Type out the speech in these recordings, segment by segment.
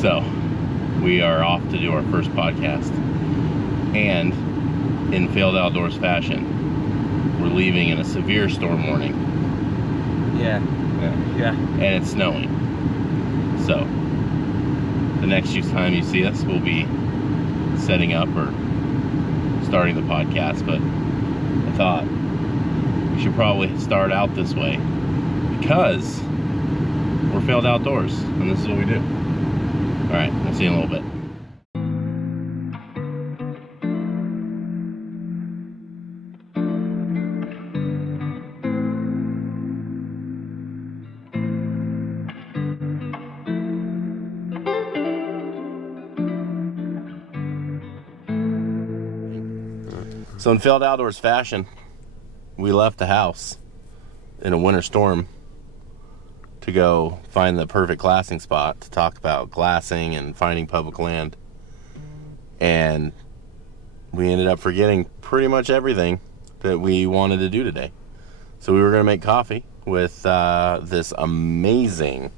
So, we are off to do our first podcast. And, in failed outdoors fashion, we're leaving in a severe storm warning. Yeah. And it's snowing. So, the next time you see us, we'll be setting up or starting the podcast. But I thought we should probably start out this way because we're failed outdoors, and this is what we do. All right, we'll see you in a little bit. So in failed outdoors fashion, we left the house in a winter storm to go find the perfect glassing spot to talk about glassing and finding public land. And we ended up forgetting pretty much everything that we wanted to do today. So we were going to make coffee with this amazing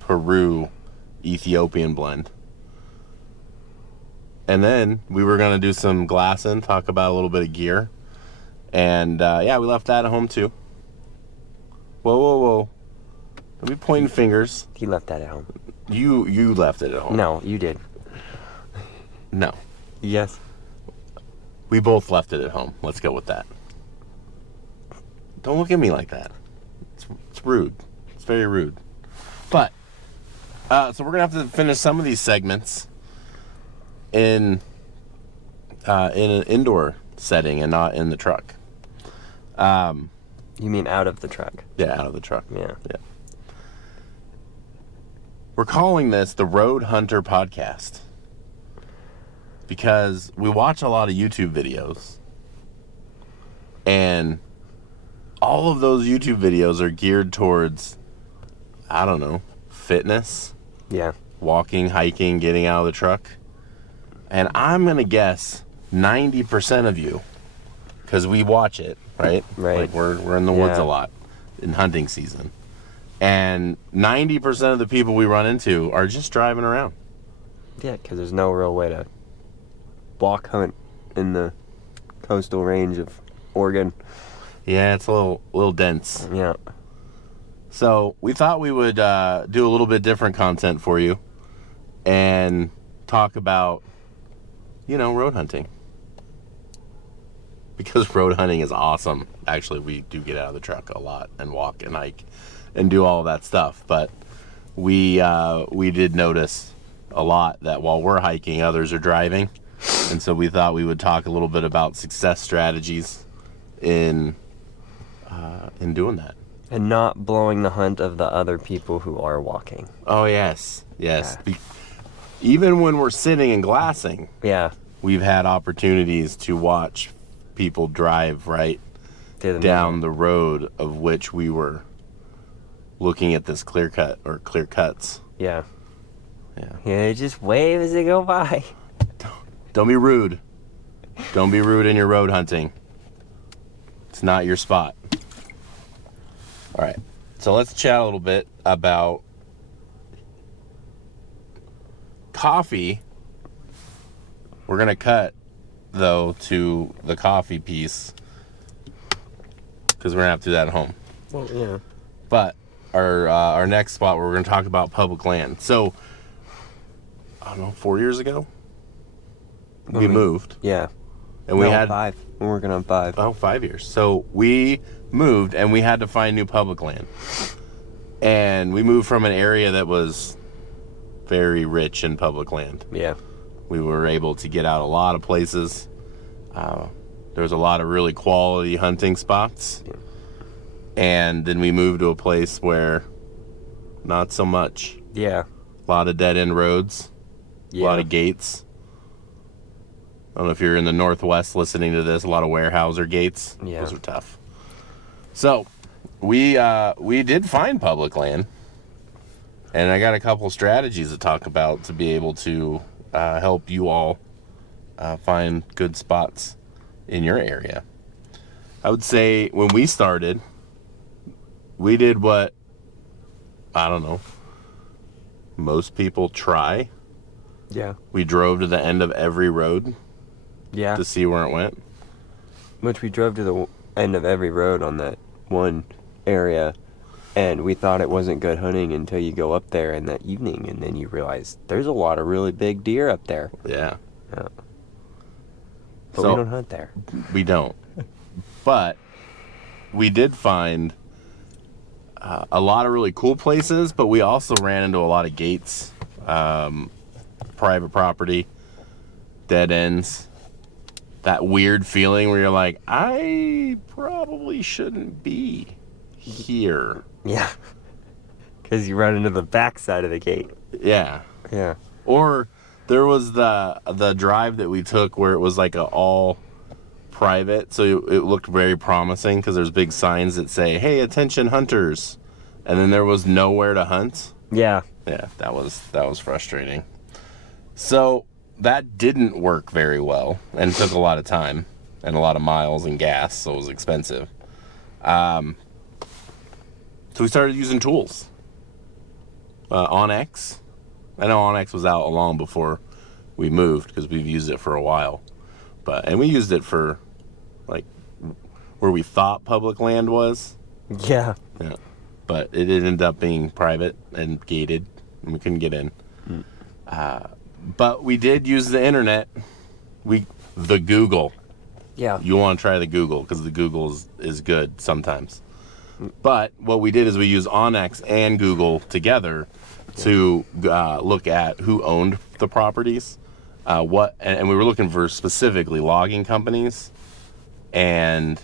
Peru Ethiopian blend. And then we were going to do some glassing, talk about a little bit of gear. And we left that at home too. Whoa. Don't be pointing fingers. He left that at home. You left it at home. No, you did. No. Yes. We both left it at home. Let's go with that. Don't look at me like that. It's rude. It's very rude. But, so we're going to have to finish some of these segments in an indoor setting and not in the truck. You mean out of the truck? Yeah, out of the truck. Yeah. We're calling this the Road Hunter Podcast because we watch a lot of YouTube videos, and all of those YouTube videos are geared towards, I don't know, fitness. Yeah. Walking, hiking, getting out of the truck. And I'm going to guess 90% of you, because we watch it, right? Right. Like we're in the woods a lot in hunting season. And 90% of the people we run into are just driving around. Yeah, because there's no real way to block hunt in the coastal range of Oregon. Yeah, it's a little dense. Yeah. So we thought we would do a little bit different content for you and talk about, road hunting. Because road hunting is awesome. Actually, we do get out of the truck a lot and walk and hike and do all of that stuff. But we did notice a lot that while we're hiking, others are driving. And so we thought we would talk a little bit about success strategies in doing that. And not blowing the hunt of the other people who are walking. Oh, yes. Yeah. Even when we're sitting and glassing, we've had opportunities to watch people drive right down the road of which we were looking at this clear cut or clear cuts. Yeah. Yeah, just wave as they go by. Don't be rude. Don't be rude in your road hunting. It's not your spot. All right. So let's chat a little bit about coffee. We're going to cut, though, to the coffee piece because we're going to have to do that at home. Well, yeah. But our next spot, we're going to talk about public land. So, I don't know, 4 years ago, we moved. Yeah. And we had 5. We're working on 5. Oh, 5 years. So we moved and we had to find new public land. And we moved from an area that was very rich in public land. Yeah. We were able to get out a lot of places. There was a lot of really quality hunting spots. Yeah. And then we moved to a place where not so much. Yeah. A lot of dead-end roads. Yeah. A lot of gates. I don't know if you're in the Northwest listening to this. A lot of Weyerhaeuser gates. Yeah. Those are tough. So, we did find public land. And I got a couple strategies to talk about to be able to help you all find good spots in your area. I would say when we started, we did what, I don't know, most people try. Yeah. We drove to the end of every road Yeah. to see where it went. Which we drove to the end of every road on that one area, and we thought it wasn't good hunting until you go up there in that evening, and then you realize there's a lot of really big deer up there. Yeah. Yeah. But we don't hunt there. We don't. But we did find a lot of really cool places, but we also ran into a lot of gates, private property, dead ends. That weird feeling where you're like, I probably shouldn't be here. Yeah. Because you run into the backside of the gate. Yeah. Yeah. Or there was the drive that we took where it was like a all private, so it looked very promising because there's big signs that say, "Hey, attention hunters," and then there was nowhere to hunt. Yeah. Yeah, that was frustrating. So that didn't work very well and took a lot of time and a lot of miles and gas, so it was expensive. So we started using tools. Onyx. I know Onyx was out long before we moved because we've used it for a while. And we used it for like where we thought public land was. Yeah. Yeah. But it ended up being private and gated, and we couldn't get in. But we did use the internet. The Google. Yeah. You want to try the Google because the Google is good sometimes. But what we did is we used Onyx and Google together to look at who owned the properties. And we were looking for specifically logging companies and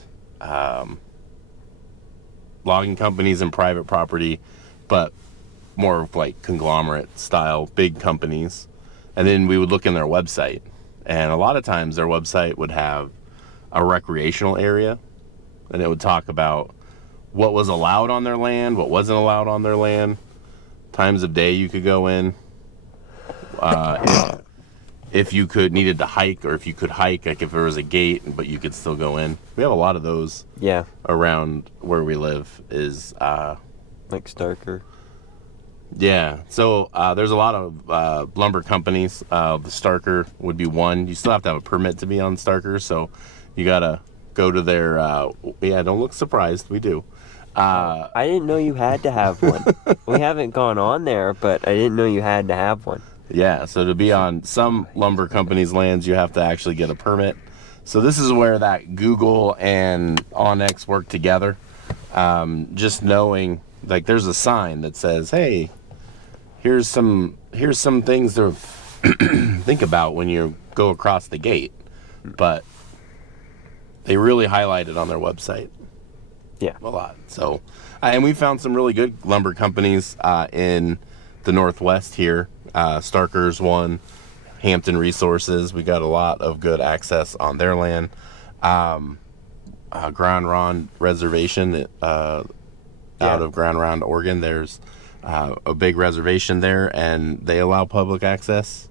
private property, but more of like conglomerate style big companies. And then we would look in their website, and a lot of times their website would have a recreational area, and it would talk about what was allowed on their land, what wasn't allowed on their land, times of day you could go in, if you needed to hike, or if you could hike, like if there was a gate but you could still go in. We have a lot of those. Yeah. Around where we live is like Starker. Yeah. So there's a lot of lumber companies. The Starker would be one. You still have to have a permit to be on Starker, so you gotta go to their. Don't look surprised. We do. I didn't know you had to have one. We haven't gone on there, but I didn't know you had to have one. Yeah, so to be on some lumber companies' lands, you have to actually get a permit. So this is where that Google and Onyx work together. Just knowing, like, there's a sign that says, "Hey, here's some things to think about when you go across the gate," but they really highlight it on their website. Yeah, a lot. So, and we found some really good lumber companies in the Northwest here. Starker's one, Hampton Resources. We got a lot of good access on their land. Grand Ronde Reservation out of Grand Ronde, Oregon. There's a big reservation there, and they allow public access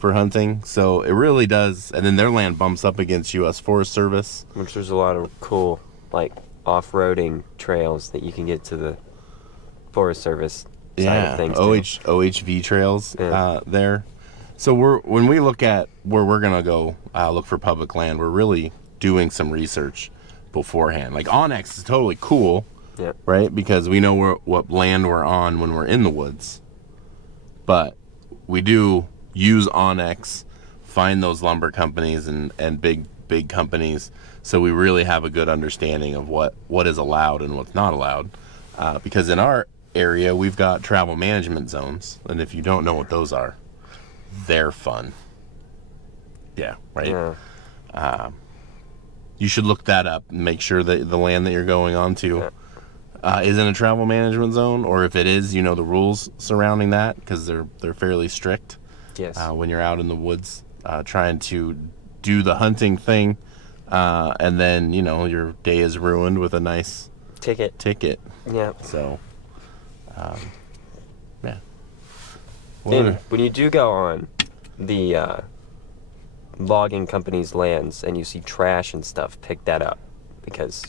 for hunting. So it really does. And then their land bumps up against U.S. Forest Service. Which there's a lot of cool, like, off-roading trails that you can get to the Forest Service side of things. OHV trails there. So when we look at where we're gonna go look for public land, we're really doing some research beforehand. Like Onyx is totally cool, right? Because we know what land we're on when we're in the woods. But we do use Onyx, find those lumber companies and big companies, so we really have a good understanding of what is allowed and what's not allowed. Because in our area, we've got travel management zones, and if you don't know what those are, they're fun. Yeah, right? Yeah. You should look that up and make sure that the land that you're going on to is in a travel management zone, or if it is, you know the rules surrounding that, because they're fairly strict. Yes. When you're out in the woods trying to do the hunting thing, and then, your day is ruined with a nice ticket. Yeah. So, yeah. And when you do go on the logging company's lands and you see trash and stuff, pick that up, because,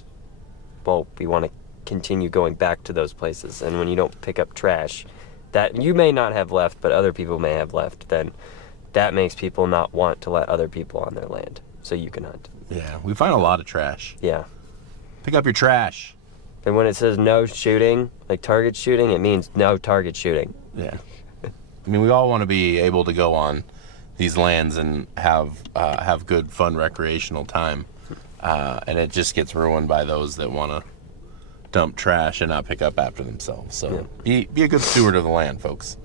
well, we want to continue going back to those places. And when you don't pick up trash, that you may not have left, but other people may have left, then that makes people not want to let other people on their land so you can hunt. Yeah, we find a lot of trash. Yeah. Pick up your trash. And when it says no shooting, like target shooting, it means no target shooting. Yeah. I mean, we all want to be able to go on these lands and have good, fun, recreational time. And it just gets ruined by those that want to dump trash and not pick up after themselves. So be a good steward of the land, folks.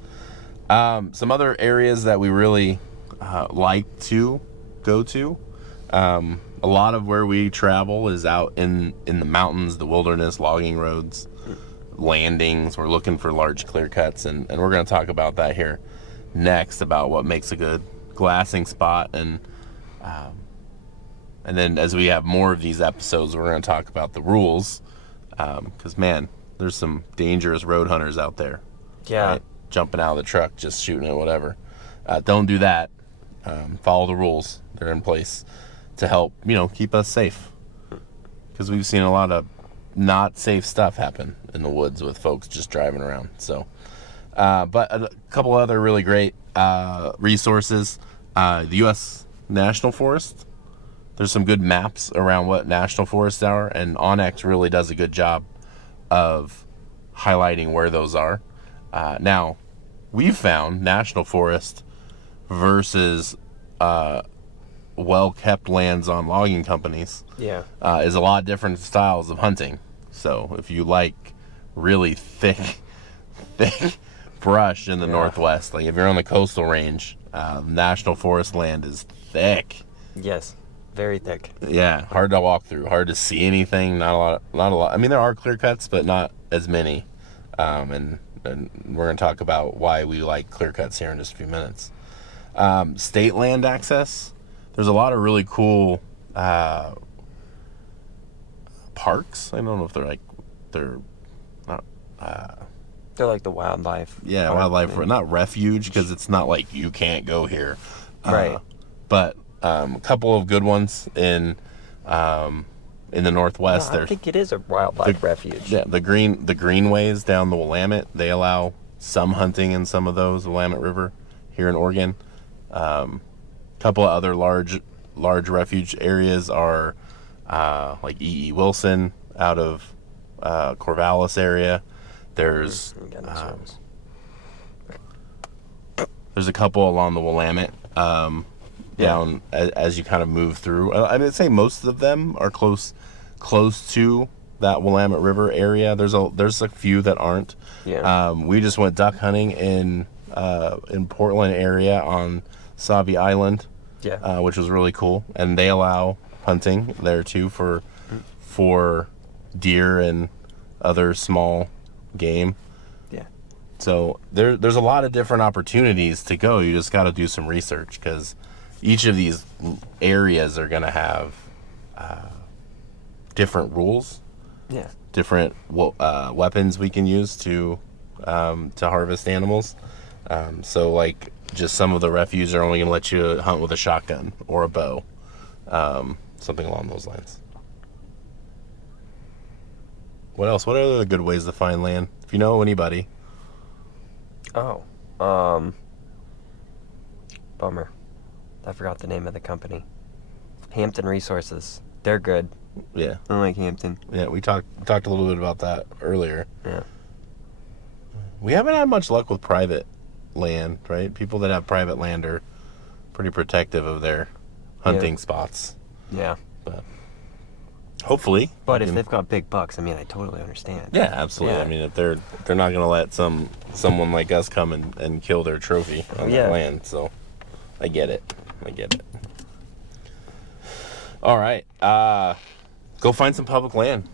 Some other areas that we really like to go to. A lot of where we travel is out in the mountains, the wilderness, logging roads, landings. We're looking for large clear cuts, and we're going to talk about that here next, about what makes a good glassing spot. And then as we have more of these episodes, we're going to talk about the rules, because, man, there's some dangerous road hunters out there. Yeah. Right? Jumping out of the truck, just shooting at whatever. Don't do that. Follow the rules. They're in place to help, keep us safe. Because we've seen a lot of not safe stuff happen in the woods with folks just driving around. So, but a couple other really great resources. The U.S. National Forest. There's some good maps around what national forests are, and Onyx really does a good job of highlighting where those are. Now, we've found national forest versus well-kept lands on logging companies is a lot of different styles of hunting. So if you like really thick brush in the Northwest, like if you're on the coastal range, national forest land is thick. Yes, very thick. Yeah, hard to walk through, hard to see anything. Not a lot. I mean, there are clear cuts, but not as many. And we're going to talk about why we like clear cuts here in just a few minutes. State land access. There's a lot of really cool parks. I don't know if they're not. They're like the wildlife. Yeah, wildlife. Not refuge, because it's not like you can't go here. Right. But a couple of good ones in the Northwest. No, I think it is a wildlife refuge. Yeah, the greenways down the Willamette, they allow some hunting in some of those, Willamette River here in Oregon. Couple of other large refuge areas are like E.E. Wilson out of Corvallis area. There's a couple along the Willamette down as you kind of move through. I'd say most of them are close to that Willamette River area. There's a few that aren't. Yeah. We just went duck hunting in Portland area on Sauvie Island. Yeah. Which was really cool, and they allow hunting there too for deer and other small game. Yeah. So there's a lot of different opportunities to go. You just got to do some research, because each of these areas are going to have different rules. Yeah. Different weapons we can use to harvest animals. So like, just some of the refuges are only going to let you hunt with a shotgun or a bow, something along those lines. What else? What are other good ways to find land? If you know anybody. Oh, bummer. I forgot the name of the company. Hampton Resources. They're good. Yeah. I like Hampton. Yeah, we talked a little bit about that earlier. Yeah. We haven't had much luck with private land, right? People that have private land are pretty protective of their hunting spots. Yeah. But hopefully. But if they've got big bucks, I mean, I totally understand. Yeah, absolutely. Yeah. I mean, if they're not going to let someone like us come and kill their trophy on their land, so I get it. All right. Go find some public land.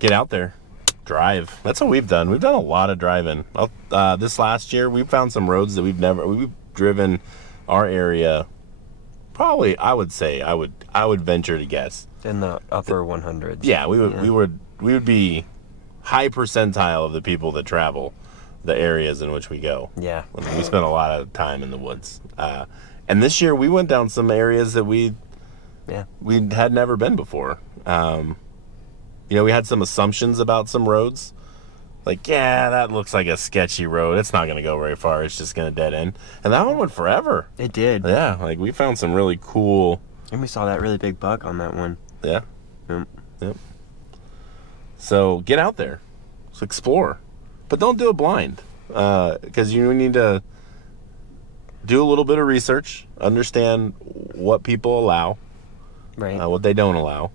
Get out there. Drive. That's what we've done. We've done a lot of driving. This last year, we found some roads that we've driven our area. Probably, I would say, I would venture to guess In the upper 100s. Yeah, we would be high percentile of the people that travel the areas in which we go. Yeah. I mean, we spent a lot of time in the woods. And this year we went down some areas that we had never been before. We had some assumptions about some roads Like, yeah, that looks like a sketchy road. It's not going to go very far. It's just going to dead end. And that one went forever. It did. Yeah, like we found some really cool. And we saw that really big buck on that one. Yeah. Yep. Yep. So get out there. Just explore. But don't do it blind. Because you need to do a little bit of research, understand what people allow, Right. what they don't allow.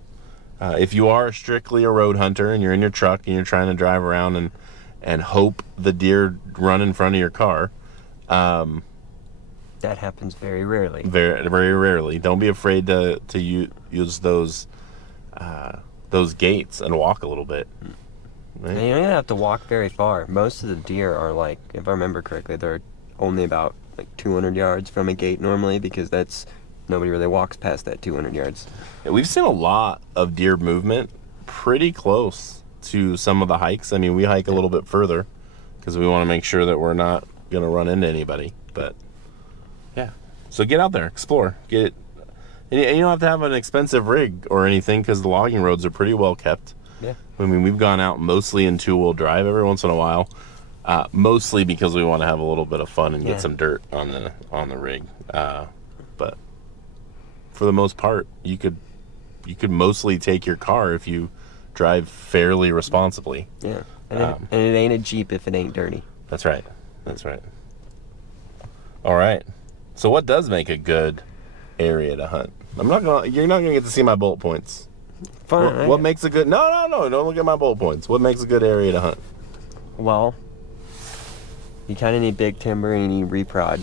If you are strictly a road hunter and you're in your truck and you're trying to drive around and hope the deer run in front of your car, That happens very rarely. very very rarely. Don't be afraid to use those gates and walk a little bit. Right? And you don't even have to walk very far. Most of the deer are like, if I remember correctly, they're only about like 200 yards from a gate normally, because nobody really walks past that 200 yards. Yeah, we've seen a lot of deer movement pretty close to some of the hikes. I mean, we hike a little bit further because we want to make sure that we're not going to run into anybody. But yeah, so get out there, explore, and you don't have to have an expensive rig or anything because the logging roads are pretty well kept. Yeah. I mean, we've gone out mostly in two-wheel drive every once in a while, mostly because we want to have a little bit of fun and get some dirt on the rig. But for the most part, you could mostly take your car if you drive fairly responsibly. Yeah. And it ain't a Jeep if it ain't dirty. That's right. All right. So what does make a good area to hunt? You're not gonna get to see my bullet points. Fine. What makes a good? No. Don't look at my bullet points. What makes a good area to hunt? Well, you kind of need big timber and you need reprod.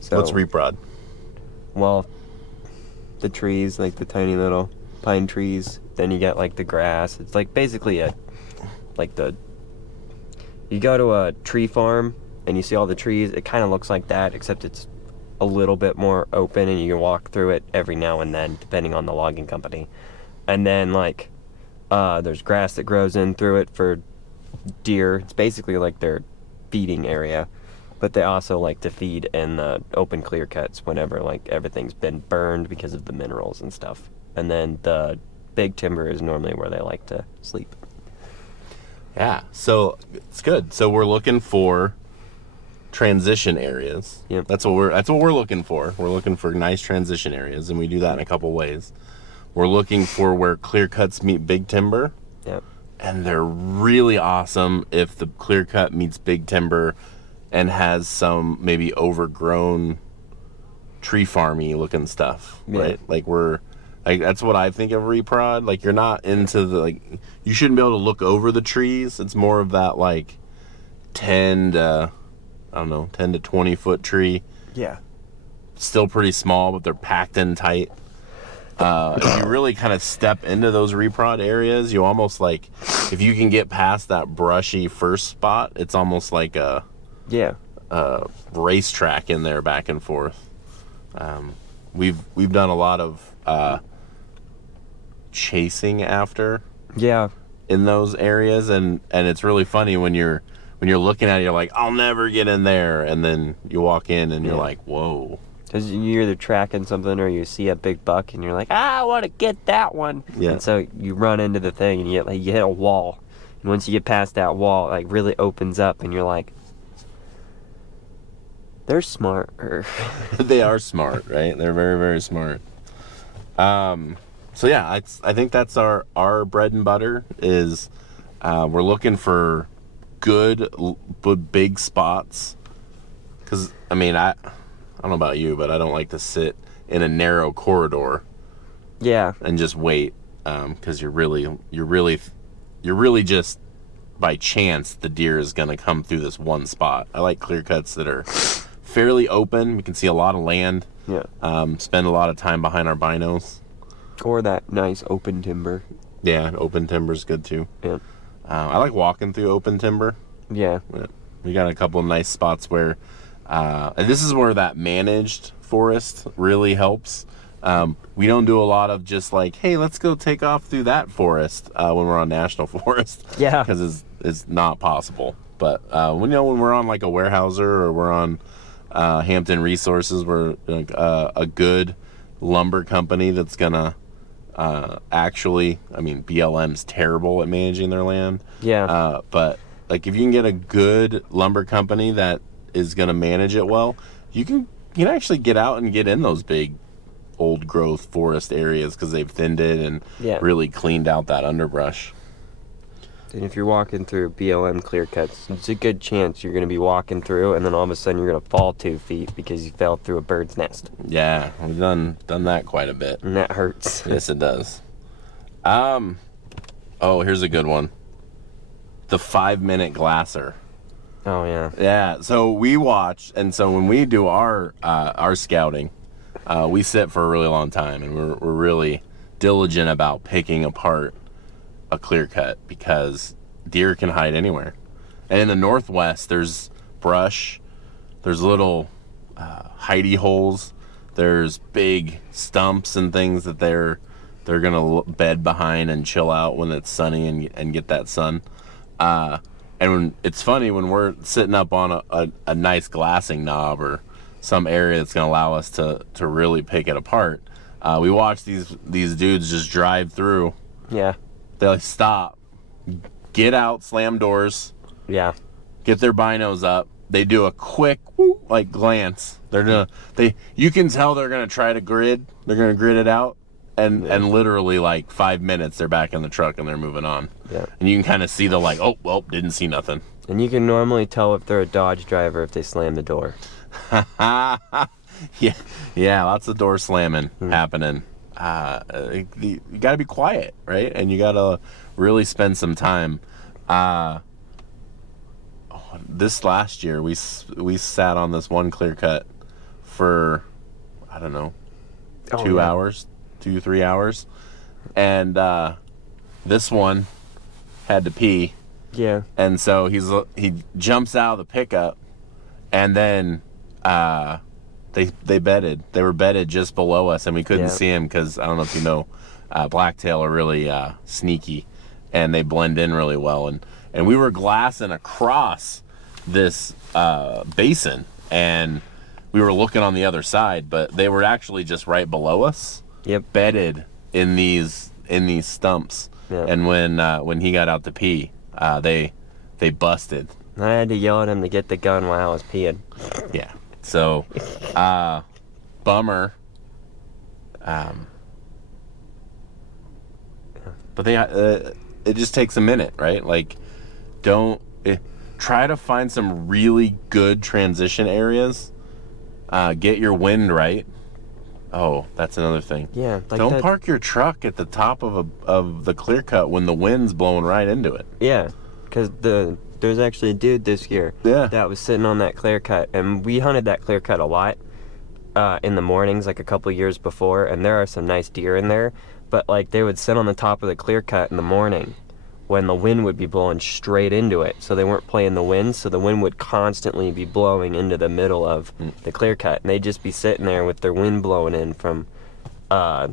So, What's reprod? Well, the trees, like the tiny little pine trees. Then you get like the grass. It's like basically you go to a tree farm and you see all the trees. It kind of looks like that, except it's a little bit more open and you can walk through it every now and then, depending on the logging company. And then there's grass that grows in through it for deer. It's basically like their feeding area. But they also like to feed in the open clear cuts whenever like everything's been burned because of the minerals and stuff. And then the big timber is normally where they like to sleep. Yeah, so it's good. So we're looking for transition areas. Yep. That's what we're looking for. We're looking for nice transition areas, and we do that in a couple ways. We're looking for where clear cuts meet big timber. Yep. And they're really awesome if the clear cut meets big timber and has some maybe overgrown tree farmy looking stuff, right? Like that's what I think of reprod. Like you're not into you shouldn't be able to look over the trees. It's more of that like 10 to 20 foot tree. Yeah. Still pretty small, but they're packed in tight. If you really kind of step into those reprod areas, you almost like, if you can get past that brushy first spot, it's almost like a racetrack in there back and forth. We've done a lot of chasing after in those areas, and it's really funny when you're looking at it, you're like, I'll never get in there, and then you walk in and you're like, whoa. Because you're either tracking something or you see a big buck and you're like, I want to get that one. Yeah. And so you run into the thing and you hit a wall. And once you get past that wall, it like really opens up and you're like, they're smart. They are smart, right? They're very, very smart. So yeah, I think that's our bread and butter is we're looking for good big spots. Because, I mean, I don't know about you, but I don't like to sit in a narrow corridor. Yeah. And just wait, because you're really just by chance the deer is gonna come through this one spot. I like clear cuts that are fairly open. We can see a lot of land. Yeah. Spend a lot of time behind our binos. Or that nice open timber. Yeah, open timber's good too. Yeah. I like walking through open timber. Yeah. We got a couple of nice spots where. And this is where that managed forest really helps. We don't do a lot of just like, hey, let's go take off through that forest when we're on national forest. Yeah. Because it's not possible. But when we're on like a Weyerhaeuser or we're on Hampton Resources, we're a good lumber company that's gonna BLM's terrible at managing their land. Yeah. But like if you can get a good lumber company that is going to manage it well, you can actually get out and get in those big old growth forest areas because they've thinned it and really cleaned out that underbrush. And if you're walking through BLM clear cuts, it's a good chance you're going to be walking through, and then all of a sudden you're going to fall 2 feet because you fell through a bird's nest. Yeah, we've done that quite a bit. And that hurts. Yes, it does. Here's a good one. The 5-minute glasser. Oh, yeah. Yeah, so we watch, and so when we do our scouting, we sit for a really long time, and we're really diligent about picking apart a clear cut because deer can hide anywhere. And in the Northwest, there's brush, there's little hidey holes, there's big stumps and things that they're gonna bed behind and chill out when it's sunny and get that sun. And it's funny when we're sitting up on a nice glassing knob or some area that's gonna allow us to really pick it apart. We watch these dudes just drive through. Yeah. They like stop, get out, slam doors. Yeah. Get their binos up. They do a quick glance. You can tell they're gonna try to grid. They're gonna grid it out, and literally like 5 minutes they're back in the truck and they're moving on. Yeah. And you can kind of see the didn't see nothing. And you can normally tell if they're a Dodge driver if they slam the door. Yeah, lots of door slamming happening. You got to be quiet, right? And you got to really spend some time. This last year, we sat on this one clear cut for, I don't know, 2 hours, 3 hours. And this one had to pee. Yeah. And so he jumps out of the pickup, and then they bedded. They were bedded just below us, and we couldn't see him because I don't know if you know, blacktail are really sneaky, and they blend in really well. And we were glassing across this basin, and we were looking on the other side, but they were actually just right below us. Yep. Bedded in these stumps. Yep. And when he got out to pee, they busted. I had to yell at him to get the gun while I was peeing. Yeah. So, bummer. But it just takes a minute, right? Like, try to find some really good transition areas. Get your wind right. Oh, that's another thing. Yeah. Don't park your truck at the top of the clear cut when the wind's blowing right into it. Yeah, because there's actually a dude this year that was sitting on that clear cut, and we hunted that clear cut a lot in the mornings, like a couple years before, and there are some nice deer in there, but like they would sit on the top of the clear cut in the morning when the wind would be blowing straight into it, so they weren't playing the wind, so the wind would constantly be blowing into the middle of the clear cut, and they'd just be sitting there with their wind blowing in from I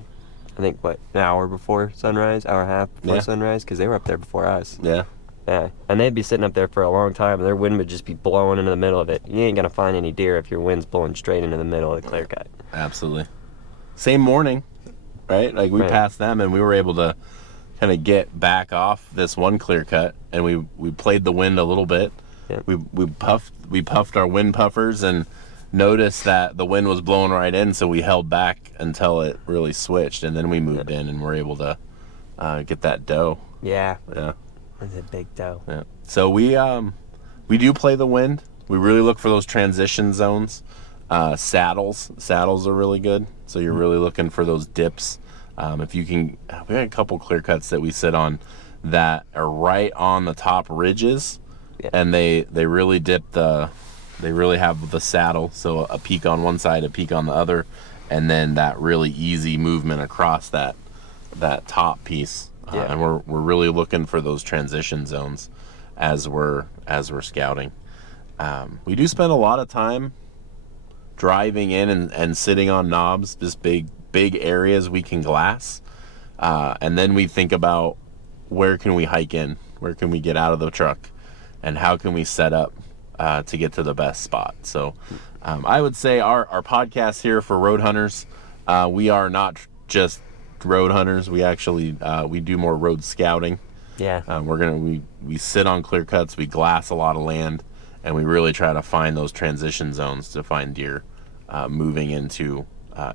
think an hour before sunrise, hour and a half before sunrise, because they were up there before us. Yeah. Yeah, and they'd be sitting up there for a long time, and their wind would just be blowing into the middle of it. You ain't gonna find any deer if your wind's blowing straight into the middle of the clear cut. Absolutely. Same morning, right? Like we passed them, and we were able to kind of get back off this one clear cut, and we played the wind a little bit. Yeah. We puffed our wind puffers and noticed that the wind was blowing right in, so we held back until it really switched, and then we moved in and were able to get that doe. Yeah. Yeah. It's a big doe. Yeah. So we do play the wind. We really look for those transition zones. Saddles are really good. So you're really looking for those dips. If you can, we had a couple clear cuts that we sit on that are right on the top ridges, and they really dip they really have the saddle. So a peak on one side, a peak on the other, and then that really easy movement across that top piece. And we're really looking for those transition zones as we're scouting. We do spend a lot of time driving in and sitting on knobs, just big areas we can glass. And then we think about where can we hike in, where can we get out of the truck, and how can we set up to get to the best spot. So I would say our podcast here for road hunters, we are not just road hunters. We actually we do more road scouting. Yeah. We sit on clear cuts, we glass a lot of land, and we really try to find those transition zones to find deer moving into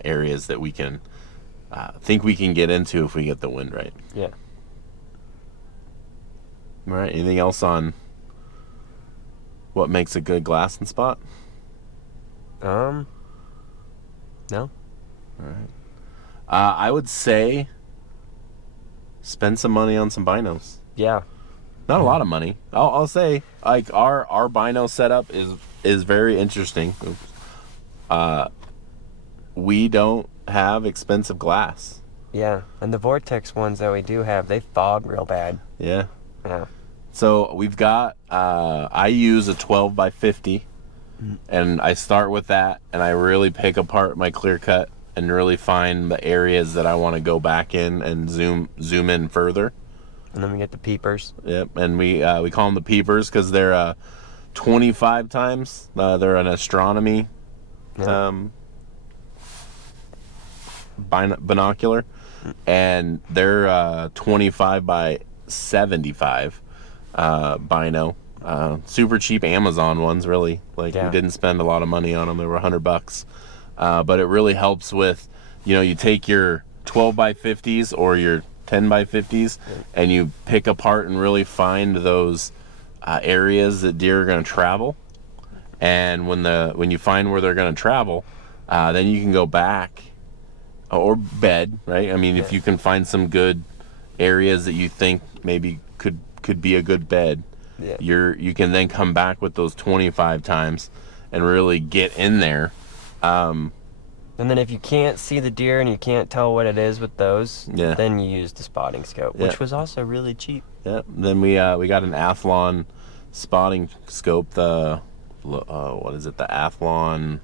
areas that we can think we can get into if we get the wind right. Yeah. All right. Anything else on what makes a good glassing spot? No. All right. I would say spend some money on some binos. Yeah. Not a lot of money. I'll say like our bino setup is very interesting. We don't have expensive glass. Yeah. And the vortex ones that we do have, they fog real bad. Yeah. Yeah. So we've got I use a 12 by 50, and I start with that, and I really pick apart my clear cut and really find the areas that I want to go back in and zoom in further. And then we get the peepers. Yep, and we call them the peepers because they're 25 times. They're an astronomy binocular, and they're 25 by 75 bino. Super cheap Amazon ones, really. Like, we didn't spend a lot of money on them. They were $100. But it really helps with, you take your 12 by 50s or your 10 by 50s and you pick apart and really find those areas that deer are going to travel. And when you find where they're going to travel, then you can go back or bed, right? I mean, if you can find some good areas that you think maybe could be a good bed, you can then come back with those 25 times and really get in there. And then if you can't see the deer and you can't tell what it is with those, then you use the spotting scope, which was also really cheap. Yeah. Then we got an Athlon spotting scope. The what is it? The Athlon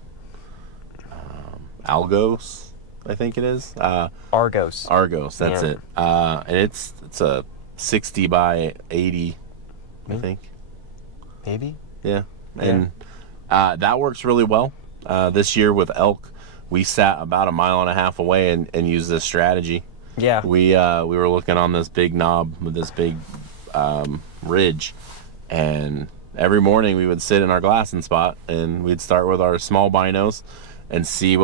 Algos, I think it is. Argos. That's it. And it's a 60 by 80, I think. Maybe. Yeah. And that works really well. This year with elk, we sat about 1.5 miles away and used this strategy. Yeah. We were looking on this big knob with this big ridge, and every morning we would sit in our glassing spot and we'd start with our small binos and see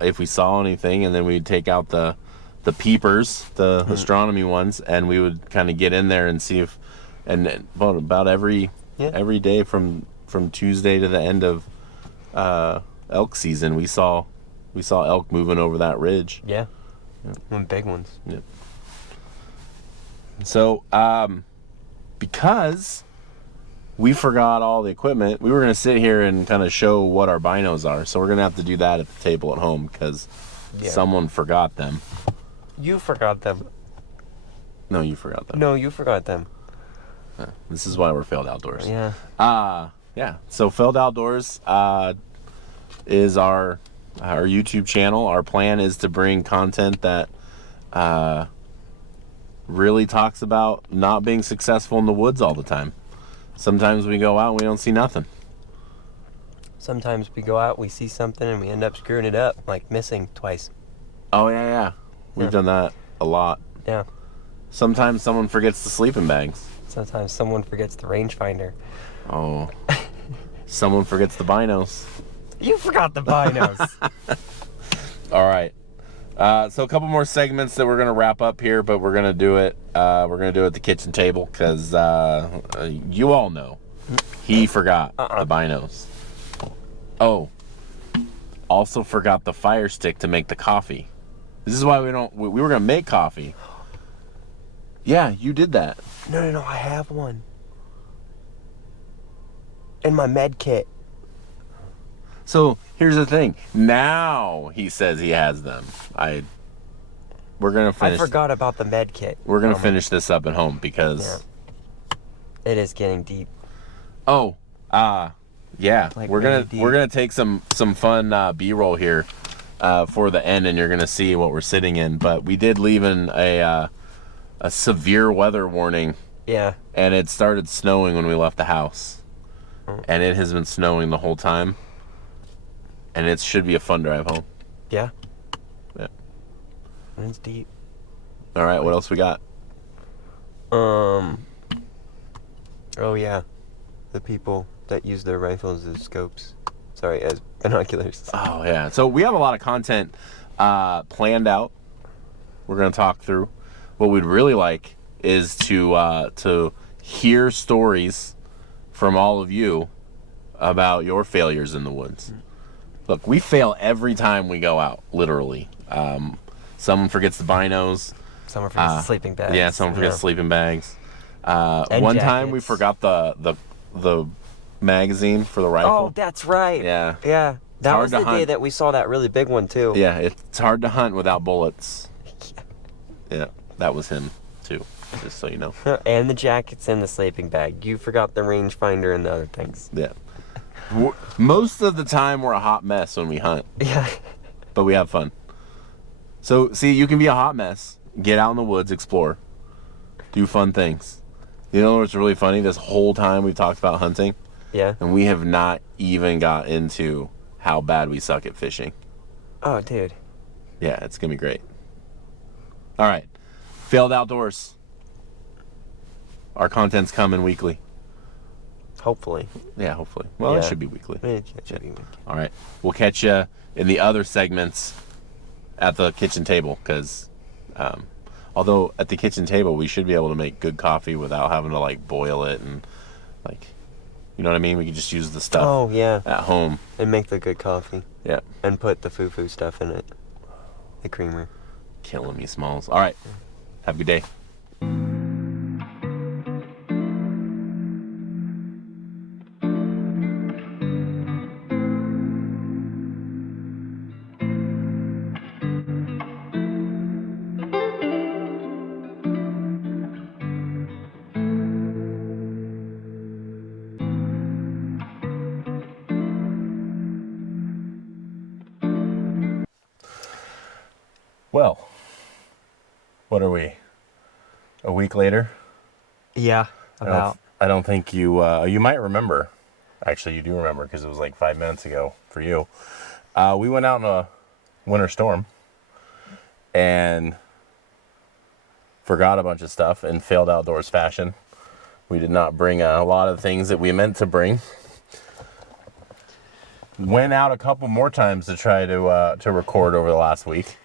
if we saw anything, and then we'd take out the peepers, the astronomy ones, and we would kind of get in there and see if, and about every day from Tuesday to the end of elk season, we saw elk moving over that ridge. Yeah. One big ones. Yep. So, because we forgot all the equipment, we were going to sit here and kind of show what our binos are. So we're going to have to do that at the table at home because someone forgot them. You forgot them. No, you forgot them. No, you forgot them. This is why we're Failed Outdoors. Yeah. Yeah. So Failed Outdoors is our YouTube channel. Our plan is to bring content that really talks about not being successful in the woods all the time. Sometimes we go out and we don't see nothing. Sometimes we go out, we see something, and we end up screwing it up, like missing twice. Oh, yeah. We've done that a lot. Yeah. Sometimes someone forgets the sleeping bags. Sometimes someone forgets the rangefinder. Oh. Someone forgets the binos. You forgot the binos. All right. So a couple more segments that we're going to wrap up here, but we're going to do it. We're going to do it at the kitchen table because you all know he forgot the binos. Oh, also forgot the fire stick to make the coffee. This is why we were going to make coffee. Yeah, you did that. No, I have one. In my med kit. So here's the thing. Now he says he has them. We're gonna finish. I forgot about the med kit. We're gonna finish this up at home because it is getting deep. Oh, yeah. Like we're really gonna take some fun B-roll here for the end, and you're gonna see what we're sitting in. But we did leave in a severe weather warning. Yeah. And it started snowing when we left the house, and it has been snowing the whole time. And it should be a fun drive home. Yeah. Yeah. It's deep. All right, what else we got? Oh yeah, the people that use their rifles as scopes. Sorry, as binoculars. Oh yeah. So we have a lot of content planned out. We're gonna talk through. What we'd really like is to hear stories from all of you about your failures in the woods. Look, we fail every time we go out, literally. Someone forgets the binos. Someone forgets the sleeping bags. Yeah, someone forgets sleeping bags. And one jackets. time we forgot the magazine for the rifle. Oh, that's right. Yeah. Yeah. That was hard to the day hunt. that we saw that really big one too. Yeah, it's hard to hunt without bullets. Yeah, that was him too, just so you know. And the jackets and the sleeping bag. You forgot the rangefinder and the other things. Yeah. Most of the time we're a hot mess when we hunt, Yeah. but we have fun. So, see, you can be a hot mess, get out in the woods, explore, do fun things. You know what's really funny? This whole time we've talked about hunting, Yeah. and we have not even got into how bad we suck at fishing. Oh, dude. Yeah, it's going to be great. All right. Failed outdoors. Our content's coming weekly. Hopefully. Yeah, hopefully. Well, it Yeah. should be weekly. It should be weekly. All right. We'll catch you in the other segments at the kitchen table because although at the kitchen table we should be able to make good coffee without having to like boil it and like, you know what I mean? We can just use the stuff Oh, yeah. at home. And make the good coffee. Yeah. And put the foo-foo stuff in it. The creamer. Killing me, Smalls. All right. Have a good day. Well, what are we? A week later? Yeah. I don't think you might remember. Actually, you do remember because it was like 5 minutes ago for you. We went out in a winter storm and forgot a bunch of stuff in failed outdoors fashion. We did not bring a lot of things that we meant to bring. Went out a couple more times to try to record over the last week.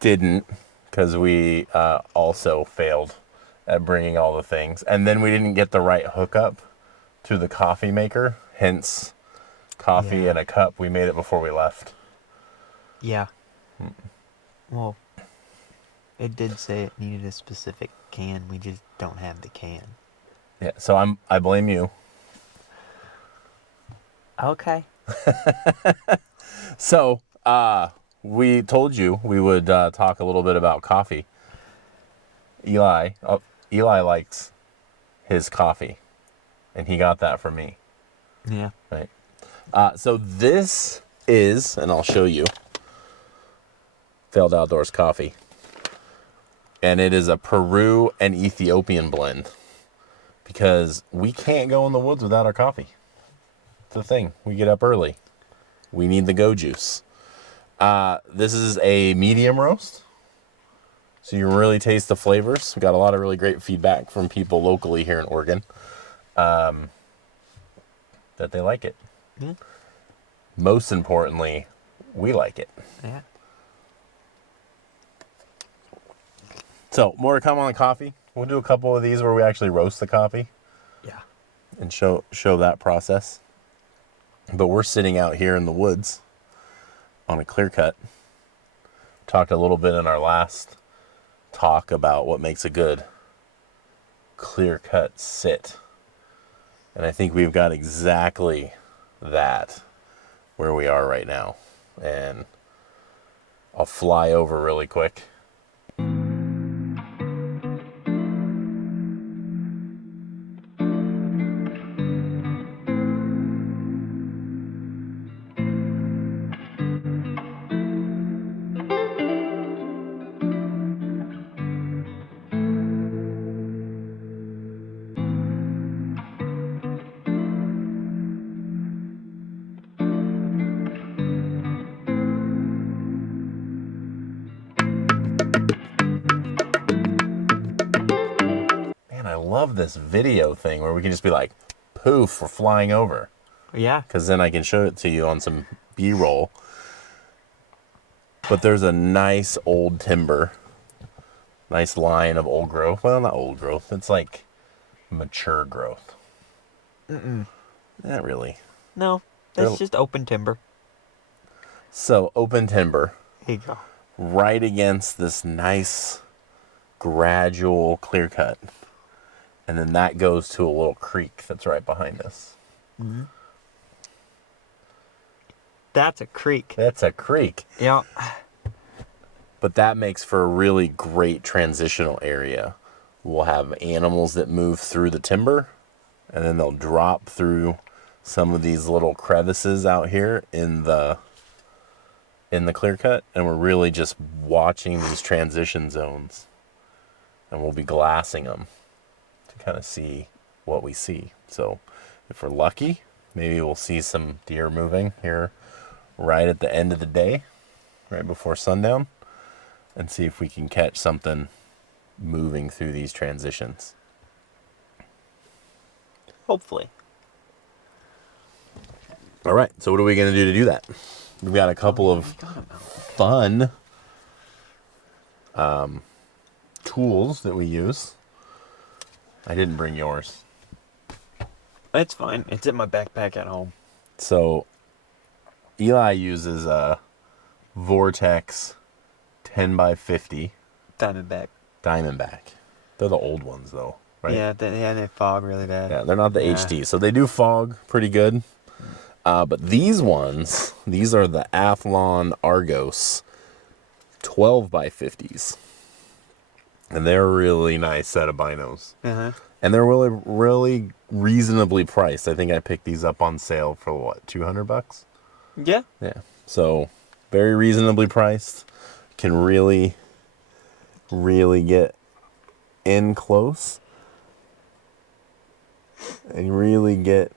Didn't, because we also failed at bringing all the things. And then we didn't get the right hookup to the coffee maker, hence coffee in a cup. We made it before we left. Yeah. Well, it did say it needed a specific can. We just don't have the can. Yeah, so I blame you. Okay. So, we told you we would talk a little bit about coffee. Eli likes his coffee, and he got that from me. Yeah. Right. So this is, and I'll show you, Failed Outdoors coffee. And it is a Peru and Ethiopian blend because we can't go in the woods without our coffee. It's a thing. We get up early. We need the go juice. This is a medium roast. So you can really taste the flavors. We got a lot of really great feedback from people locally here in Oregon that they like it. Yeah. Most importantly, we like it. Yeah. So more to come on the coffee. We'll do a couple of these where we actually roast the coffee. Yeah. And show that process. But we're sitting out here in the woods on a clear cut. Talked a little bit in our last talk about what makes a good clear cut sit. And I think we've got exactly that where we are right now. And I'll fly over really quick. love this video thing where we can just be like, poof, we're flying over. Yeah. Because then I can show it to you on some B-roll. But there's a nice old timber. Nice line of old growth. Well, not old growth. It's like mature growth. Not really. No, that's They're- just open timber. So, open timber. Here you go. Right against this nice gradual clear cut. And then that goes to a little creek that's right behind us. That's a creek. That's a creek. Yeah. But that makes for a really great transitional area. We'll have animals that move through the timber, and then they'll drop through some of these little crevices out here in the clear cut, and we're really just watching these transition zones. And we'll be glassing them to kind of see what we see. So if we're lucky, maybe we'll see some deer moving here right at the end of the day, right before sundown, and see if we can catch something moving through these transitions. Hopefully. All right, so what are we going to do that? We've got a couple of fun tools that we use. I didn't bring yours. It's fine. It's in my backpack at home. So Eli uses a Vortex 10x50 Diamondback. Diamondback. They're the old ones though, right? Yeah, they fog really bad. Yeah, they're not the Yeah. HD. So they do fog pretty good. But these ones, these are the Athlon Argos 12x50s. And they're a really nice set of binos. Uh-huh. And they're really, really reasonably priced. I think I picked these up on sale for what, $200? Yeah. Yeah. So very reasonably priced. Can really, really get in close. And really get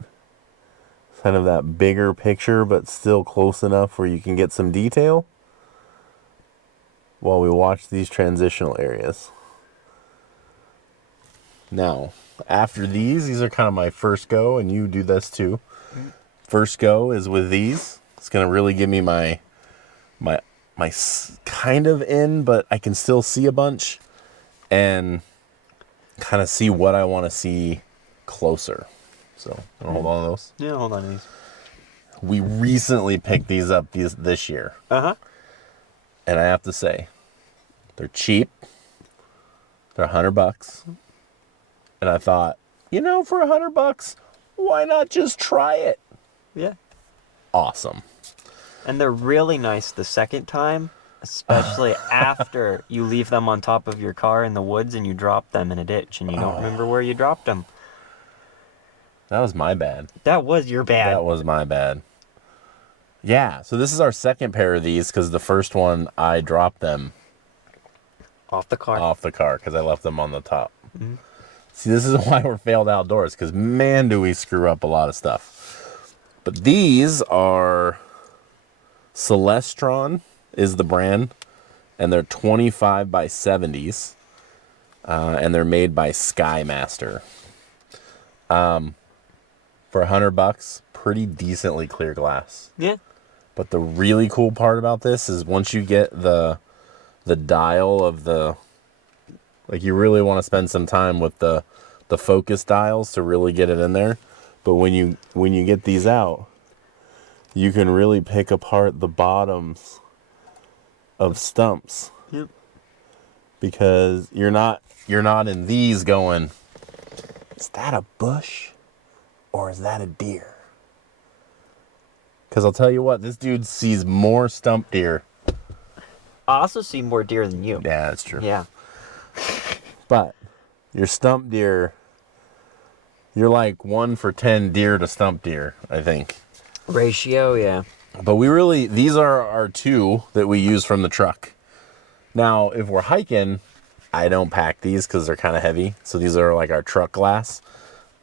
kind of that bigger picture, but still close enough where you can get some detail while we watch these transitional areas. Now, after these are kind of my first go, and you do this too. First go is with these. It's going to really give me my kind of in, but I can still see a bunch and kind of see what I want to see closer. So, hold on to those. Yeah, hold on to these. We recently picked these up this year. Uh-huh. And I have to say, they're cheap. They're $100. And I thought, for $100, why not just try it? Yeah. Awesome. And they're really nice the second time, especially after you leave them on top of your car in the woods and you drop them in a ditch and you don't remember where you dropped them. That was my bad. That was your bad. That was my bad. Yeah, so this is our second pair of these because the first one I dropped them Off the car. off the car because I left them on the top. Mm-hmm. See, this is why we're failed outdoors because, man, do we screw up a lot of stuff. But these are Celestron is the brand, and they're 25x70s, and they're made by Skymaster. For $100, pretty decently clear glass. Yeah. But the really cool part about this is once you get the dial of the, like, you really want to spend some time with the focus dials to really get it in there. But when you get these out, you can really pick apart the bottoms of stumps. Yep. Because you're not in these going, is that a bush or is that a deer? Because I'll tell you what, this dude sees more stump deer. I also see more deer than you. Yeah, that's true. Yeah. But your stump deer, you're like 1 for 10 deer to stump deer, I think. Ratio, yeah. But these are our two that we use from the truck. Now, if we're hiking, I don't pack these because they're kind of heavy. So these are like our truck glass.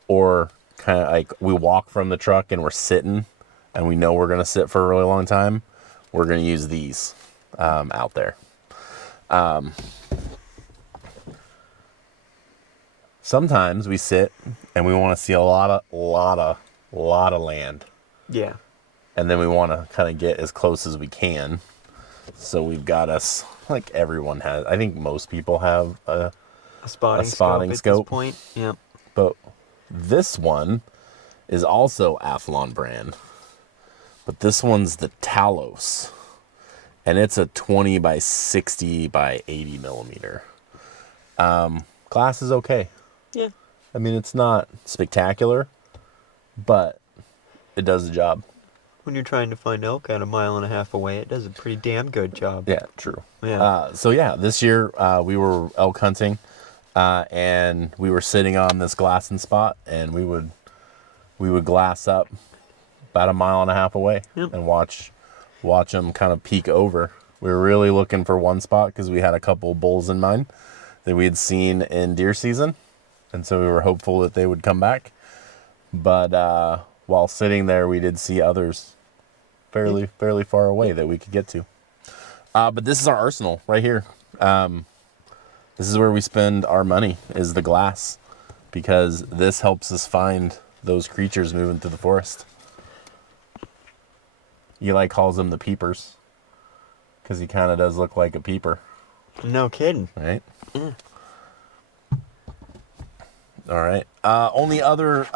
Or kind of like we walk from the truck and we're sitting and we know we're going to sit for a really long time. We're going to use these out there. sometimes we sit and we want to see a lot of land. Yeah. And then we want to kind of get as close as we can. So we've got us, like everyone has, I think most people have A spotting, spotting scope scope. at this point. Yep. But this one is also Athlon brand. But this one's the Talos. And it's a 20 by 60 by 80 millimeter. Glass is okay. Yeah. I mean, it's not spectacular, but it does the job. When you're trying to find elk at 1.5 miles away, it does a pretty damn good job. Yeah, true. Yeah. So yeah, this year we were elk hunting, and we were sitting on this glassing spot, and we would glass up about 1.5 miles away and watch them kind of peek over. We were really looking for one spot because we had a couple bulls in mind that we had seen in deer season, and so we were hopeful that they would come back. But while sitting there, we did see others fairly far away that we could get to. But this is our arsenal right here. This is where we spend our money, is the glass, because this helps us find those creatures moving through the forest. Eli calls them the peepers because he kind of does look like a peeper. No kidding. Right? Yeah. All right. Only other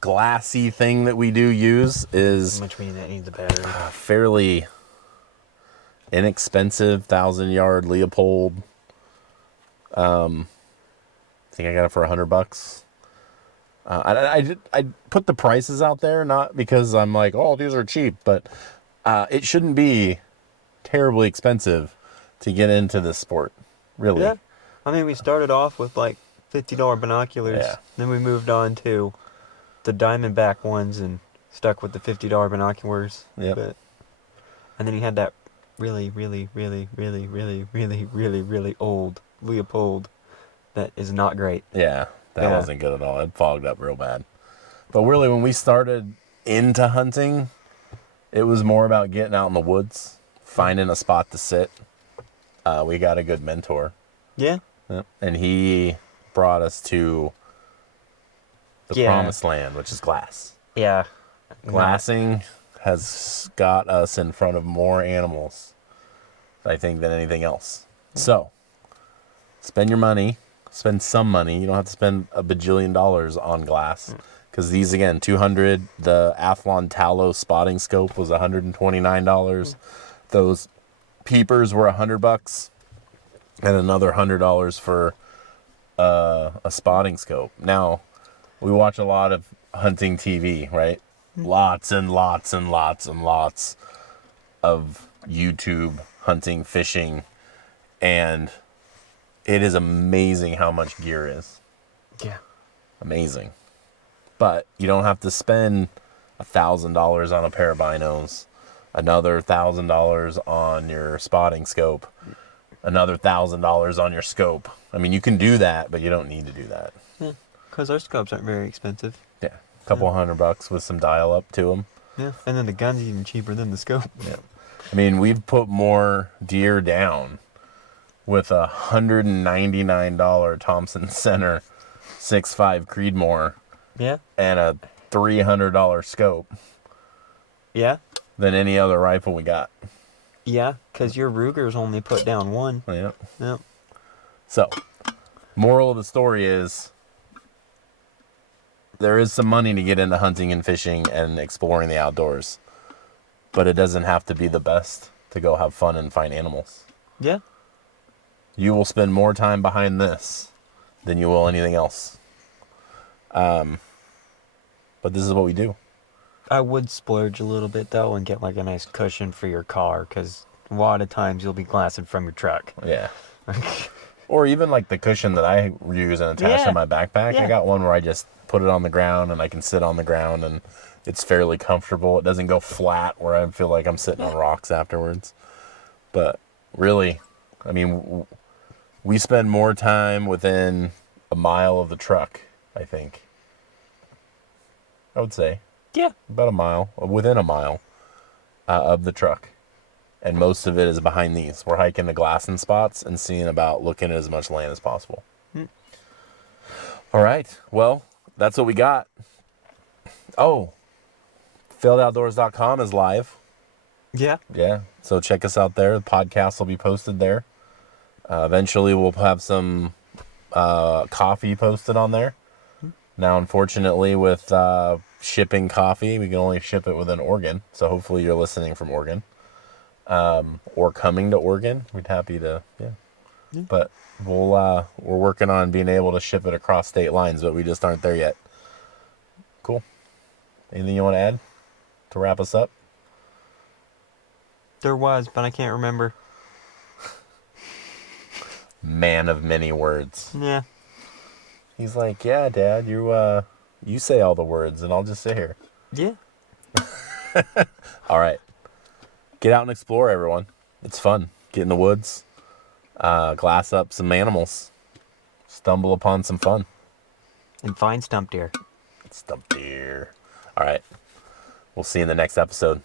glassy thing that we do use is Which means that needs a battery. fairly inexpensive 1,000-yard Leopold. I think I got it for $100. I put the prices out there not because I'm like, oh, these are cheap, but it shouldn't be terribly expensive to get into this sport, really. Yeah. I mean, we started off with like $50 binoculars. Yeah. Then we moved on to the Diamondback ones and stuck with the $50 binoculars. Yep. And then you had that really old Leopold that is not great. Yeah, that wasn't good at all. It fogged up real bad. But really, when we started into hunting, it was more about getting out in the woods, finding a spot to sit. We got a good mentor. Yeah. Yep. And he brought us to the promised land, which is glass. Yeah. Glassing has got us in front of more animals, I think, than anything else. So, spend your money, spend some money. You don't have to spend $1 bajillion on glass. Because these, again, $200. The Athlon Talos spotting scope was $129. Those peepers were $100, and another $100 for a spotting scope. Now, we watch a lot of hunting TV, right? Lots and lots and lots and lots of YouTube hunting, fishing, and it is amazing how much gear is. Yeah. Amazing. But you don't have to spend $1,000 on a pair of binos, another $1,000 on your spotting scope, another $1,000 on your scope. I mean, you can do that, but you don't need to do that. Yeah. Because our scopes aren't very expensive. Yeah. A couple $100 with some dial up to them. Yeah. And then the gun's even cheaper than the scope. Yeah. I mean, we've put more deer down with a $199 Thompson Center 6.5 Creedmoor. Yeah. And a $300 scope Yeah. than any other rifle we got. Yeah. Because your Ruger's only put down one. Yep. Yep. So, moral of the story is there is some money to get into hunting and fishing and exploring the outdoors, but it doesn't have to be the best to go have fun and find animals. Yeah. You will spend more time behind this than you will anything else. But this is what we do. I would splurge a little bit, though, and get like a nice cushion for your car, because a lot of times you'll be glassing from your truck. Yeah. Or even like the cushion that I use and attach to my backpack. Yeah. I got one where I just put it on the ground and I can sit on the ground and it's fairly comfortable. It doesn't go flat where I feel like I'm sitting on rocks afterwards. But really, I mean, we spend more time within a mile of the truck, I think. I would say. Yeah. About a mile, within a mile of the truck. And most of it is behind these. We're hiking the glassing spots and seeing about looking at as much land as possible. All right. Well, that's what we got. Oh, failedoutdoors.com is live. Yeah. Yeah. So check us out there. The podcast will be posted there. Eventually, we'll have some coffee posted on there. Now, unfortunately, with shipping coffee, we can only ship it within Oregon. So hopefully you're listening from Oregon or coming to Oregon. We'd happy to, yeah. But we're working on being able to ship it across state lines, but we just aren't there yet. Cool. Anything you want to add to wrap us up? There was, but I can't remember. Man of many words. Yeah. He's like, yeah, Dad, you say all the words, and I'll just sit here. Yeah. All right. Get out and explore, everyone. It's fun. Get in the woods. Glass up some animals. Stumble upon some fun. And find stump deer. Stump deer. All right. We'll see you in the next episode.